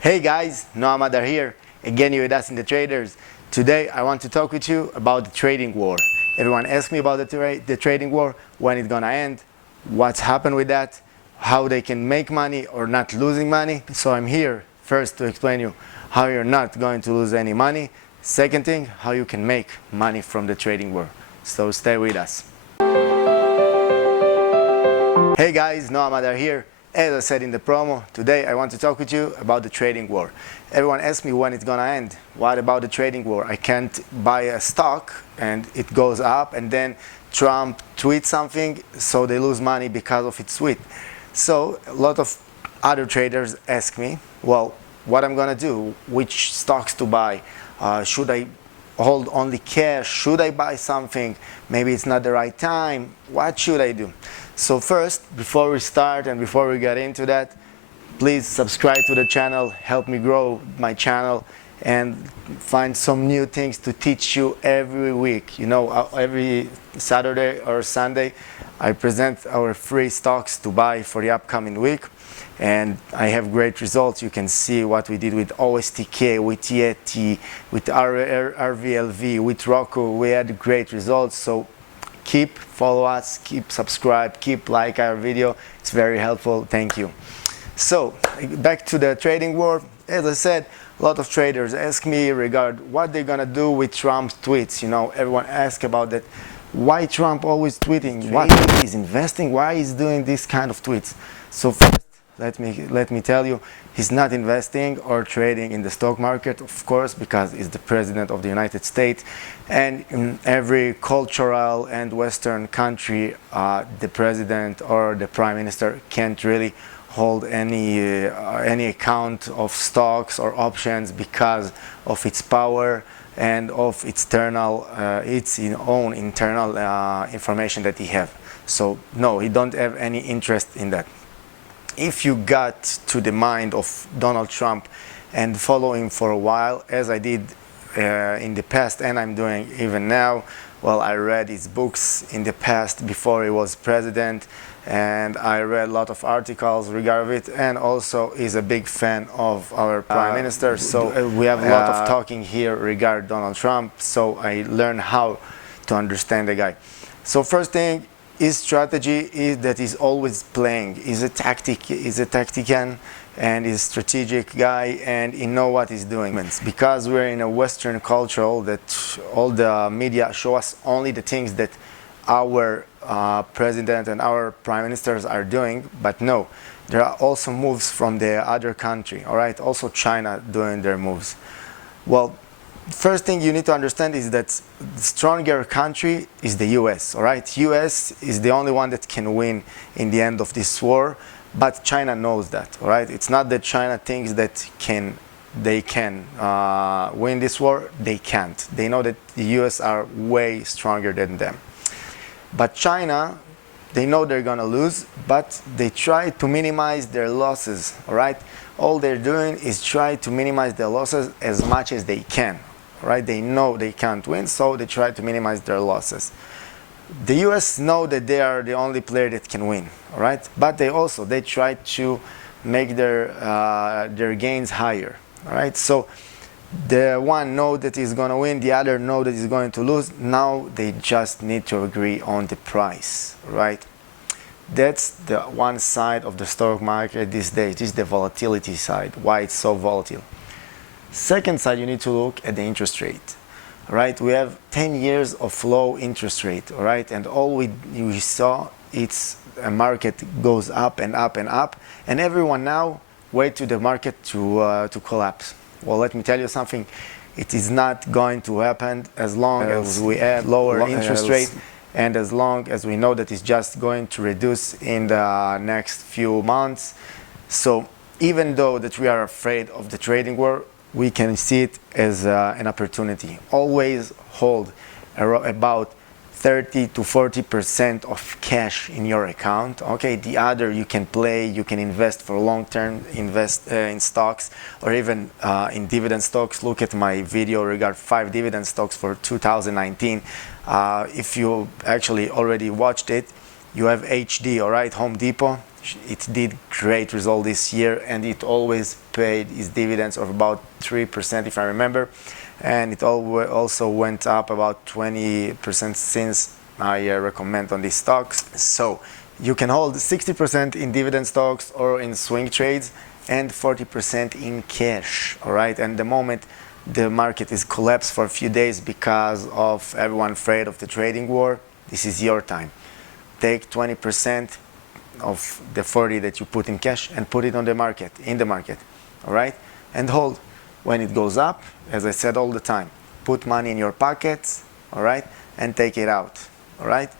Hey guys, Noah Madar here, again you with us in the traders. Today I want to talk with you about the trading war. Everyone asks me about the trading war, when it's gonna end, what's happened with that, how they can make money or not losing money. So I'm here first to explain you how you're not going to lose any money. Second thing, how you can make money from the trading war. So stay with us. Hey guys, Noah Madar here. As I said in the promo, today I want to talk with you about the trading war. Everyone asks me when it's gonna end. What about the trading war? I can't buy a stock and it goes up and then Trump tweets something so they lose money because of its tweet. So a lot of other traders ask me, well, what I'm gonna do, which stocks to buy, should I hold only cash, should I buy something, maybe it's not the right time, what should I do? So first, before we start and before we get into that, please subscribe to the channel, help me grow my channel and find some new things to teach you every week. You know, every Saturday or Sunday I present our free stocks to buy for the upcoming week and I have great results. You can see what we did with OSTK, with Yeti, with RVLV, with Roku. We had great results. So keep follow us, keep subscribe, keep like our video. It's very helpful. Thank you. So back to the trading war. As I said, a lot of traders ask me regard what they're gonna do with Trump's tweets. You know, everyone asks about that. Why Trump always tweeting? What he's investing? Why he's doing this kind of tweets? So first, let me tell you, he's not investing or trading in the stock market, of course, because he's the president of the United States. And in every cultural and Western country, the president or the prime minister can't really hold any account of stocks or options because of its power and of its own internal information that he have. So no, he don't have any interest in that. If you got to the mind of Donald Trump and follow him for a while, as I did in the past and I'm doing even now, well, I read his books in the past before he was president and I read a lot of articles regarding it, and also is a big fan of our prime minister. So we have a lot of talking here regarding Donald Trump, so I learned how to understand the guy. So first thing, his strategy is that he's always playing. He's a tactician and he's a strategic guy and he knows what he's doing. Because we're in a Western culture that all the media show us only the things that our president and our prime ministers are doing, but no, there are also moves from the other country, all right? Also China doing their moves. Well, first thing you need to understand is that the stronger country is the US, all right? US is the only one that can win in the end of this war, but China knows that, all right? It's not that China thinks that they can win this war. They can't. They know that the US are way stronger than them. But China, they know they're gonna lose, but they try to minimize their losses, all right? All they're doing is try to minimize their losses as much as they can. Right? They know they can't win, so they try to minimize their losses. The US know that they are the only player that can win, all right? But they try to make their gains higher, all right? So the one know that he's going to win, the other know that he's going to lose. Now they just need to agree on the price, right? That's the one side of the stock market these days. This is the volatility side, why it's so volatile. Second side, you need to look at the interest rate, right? We have 10 years of low interest rate, all right? And all we saw, it's a market goes up and up and up, and everyone now wait to the market to collapse. Well, let me tell you something. It is not going to happen as long as we add lower interest rate and as long as we know that it's just going to reduce in the next few months. So even though that we are afraid of the trading war, we can see it as an opportunity. Always hold about 30 to 40% of cash in your account. Okay, the other you can play, you can invest for long term, invest in stocks or even in dividend stocks. Look at my video regarding 5 dividend stocks for 2019. If you actually already watched it, You have HD, all right, Home Depot. It did great result this year, and it always paid its dividends of about 3%, if I remember, and it also went up about 20% since I recommend on these stocks. So you can hold 60% in dividend stocks or in swing trades, and 40% in cash, all right? And the moment the market is collapsed for a few days because of everyone afraid of the trading war, this is your time. Take 20% of the 40 that you put in cash and put it on the market, in the market, all right? And hold. When it goes up, as I said all the time, put money in your pockets, all right? And take it out, all right?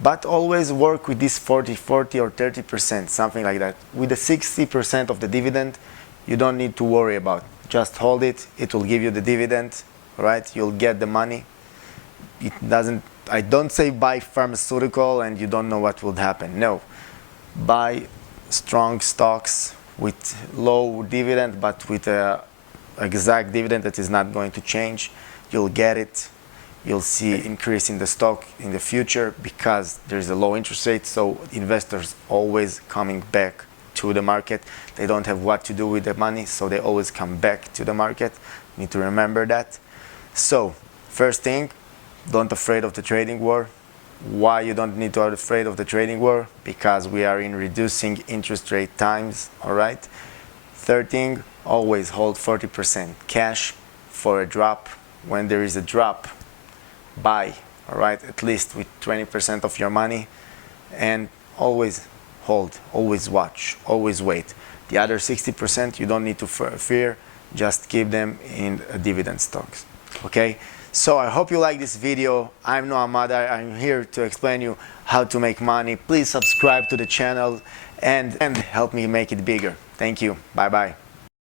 But always work with this 40 or 30%, something like that. With the 60% of the dividend, you don't need to worry about. Just hold it, it will give you the dividend, right? You'll get the money. It doesn't, I don't say buy pharmaceutical and you don't know what will happen. No, buy strong stocks with low dividend, but with a exact dividend that is not going to change. You'll get it. You'll see increase in the stock in the future because there's a low interest rate, so investors always coming back to the market. They don't have what to do with the money, so they always come back to the market. You need to remember that. So first thing, don't afraid of the trading war. Why you don't need to be afraid of the trading war? Because we are in reducing interest rate times, all right? Third thing, always hold 40% cash for a drop. When there is a drop, buy, all right, at least with 20% of your money, and always hold, always watch, always wait. The other 60% you don't need to fear, just keep them in dividend stocks, okay? So I hope you like this video. I'm Noah Madar. I'm here to explain you how to make money. Please subscribe to the channel and help me make it bigger. Thank you. Bye bye.